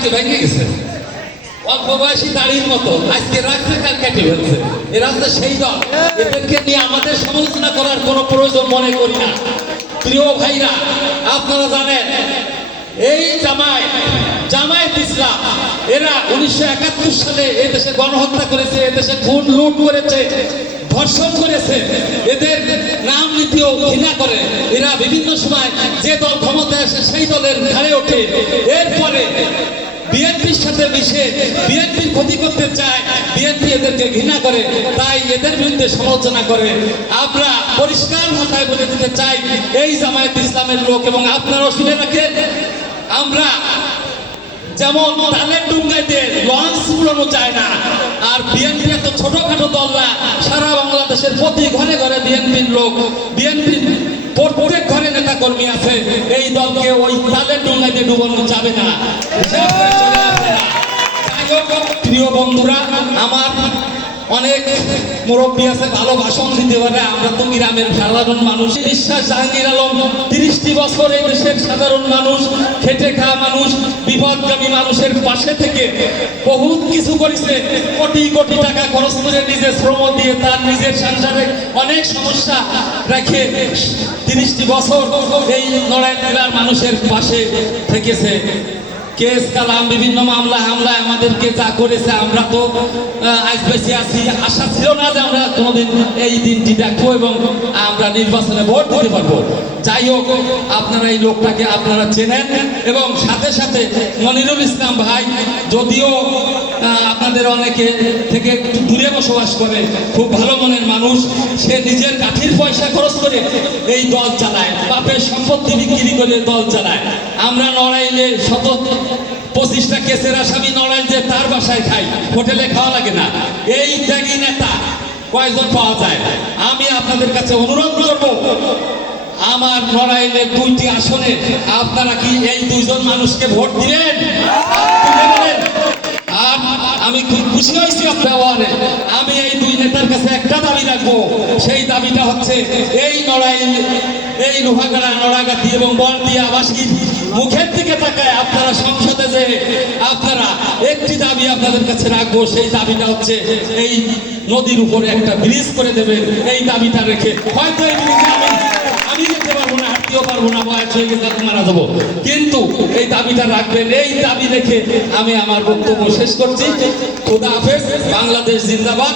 আজকে ভেঙে গেছে। অল্প বয়সী দাড়ির মতো আজকে রাখতে কাল কেটে ফেলছে এ রাস্তা সেই দল। এদেরকে নিয়ে আমাদের সমালোচনা করার কোনো প্রয়োজন মনে করি না। প্রিয় ভাইরা, আপনারা জানেন, এই জামায় জামায়াত ইসলাম, এরা উনিশশো একাত্তর সালে এদেশে গণহত্যা করেছে এদেশে খুন, লুট করেছে, ধর্ষণ করেছে। এদের নাম নীতিও ঘৃণা করে। এরা বিভিন্ন সময় যে দল ক্ষমতায় আসে সেই দলের ঘাড়ে ওঠে। এরপরে বিএনপির সাথে মিশে বিএনপির ক্ষতি করতে চায়, বিএনপি এদেরকে ঘৃণা করে, তাই এদের বিরুদ্ধে সমালোচনা করে। আমরা পরিষ্কার ভাষায় বলে দিতে চাই, এই জামায়াত ইসলামের লোক এবং আপনারাও শুনে রাখেন, আমরা যেমন তালের ডুঙ্গাইতে লঞ্চ উড়ানো যায় না, আর বিএনপি এত ছোটখাটো দল না, সারা বাংলাদেশের প্রতি ঘরে ঘরে বিএনপির লোক বিএনপির প্রত্যেক ঘরে নেতা কর্মী আছে এই দলকে ওই তাদের ডুঙ্গাইতে ডুবানো যাবে না। প্রিয় বন্ধুরা, আমার অনেক মুরব্বী আছে, ভালো ভাষণ দিতে পারে। আমরা তো গ্রামের সাধারণ মানুষ। বিশ্বাস জাহাঙ্গীর আলম, তিরিশটি বছর এই দেশের সাধারণ মানুষ, খেটে খাওয়া মানুষ, বিপদগামী মানুষের পাশে থেকে বহুত কিছু করেছে। কোটি কোটি টাকা খরচ করে নিজের শ্রম দিয়ে তার নিজের সংসারে অনেক সমস্যা রেখে তিরিশটি বছর এই লড়াই জেলার মানুষের পাশে থেকেছে। কেস কালাম, বিভিন্ন মামলা হামলায় আমাদেরকে যা করেছে, আমরা তো আজ বেঁচে আছি। আশা ছিল না যে আমরা কোনোদিন এই দিনটি দেখব এবং আমরা নির্বাচনে ভোট দিতে পারব। যাই হোক, আপনারা এই লোকটাকে আপনারা চেনেন এবং সাথে সাথে মনিরুল ইসলাম ভাই, যদিও আপনাদের অনেকে থেকে একটু দূরে বসবাস করে, খুব ভালো মনের মানুষ, সে নিজের কাঠির পয়সা খরচ করে এই দল চালায়। সম্পত্তি বিক্রি করে দল চালায়। আমরা নড়াইলে শত পঁচিশটা কেসের আসামি নড়াই যে তার বাসায় খাই, হোটেলে খাওয়া লাগে না। এই ত্যাগী নেতা কয়জন পাওয়া যায়? আমি আপনাদের কাছে অনুরোধ করব, আমার নড়াইলের দুইটি আসনে আপনারা কি এই দুইজন মানুষকে ভোট দিলেন? আর আমি খুব খুশি হয়েছি ব্যবহারে। আমি এই দুই নেতার কাছে একটা দাবি রাখব, সেই দাবিটা হচ্ছে এই নড়াইল এই লোহাগাড়া নড়াগাতি এবং বলদিয়া আবাসীর মুখের দিকে তাকায় আপনারা সংসদে যে আপনারা একটি দাবি আপনাদের কাছে রাখব, সেই দাবিটা হচ্ছে এই নদীর উপরে একটা ব্রিজ করে দেবেন। এই দাবিটা রেখে হয়তো এই ব্রিজে আমি আমি যেতে পারব না, হাঁটতেও পারব না, বয়স হয়ে গেছে মারা যাব। কিন্তু এই দাবিটা রাখবেন, এই দাবি রেখে আমি আমার বক্তব্য শেষ করছি। খুদা হাফেজ, বাংলাদেশ জিন্দাবাদ।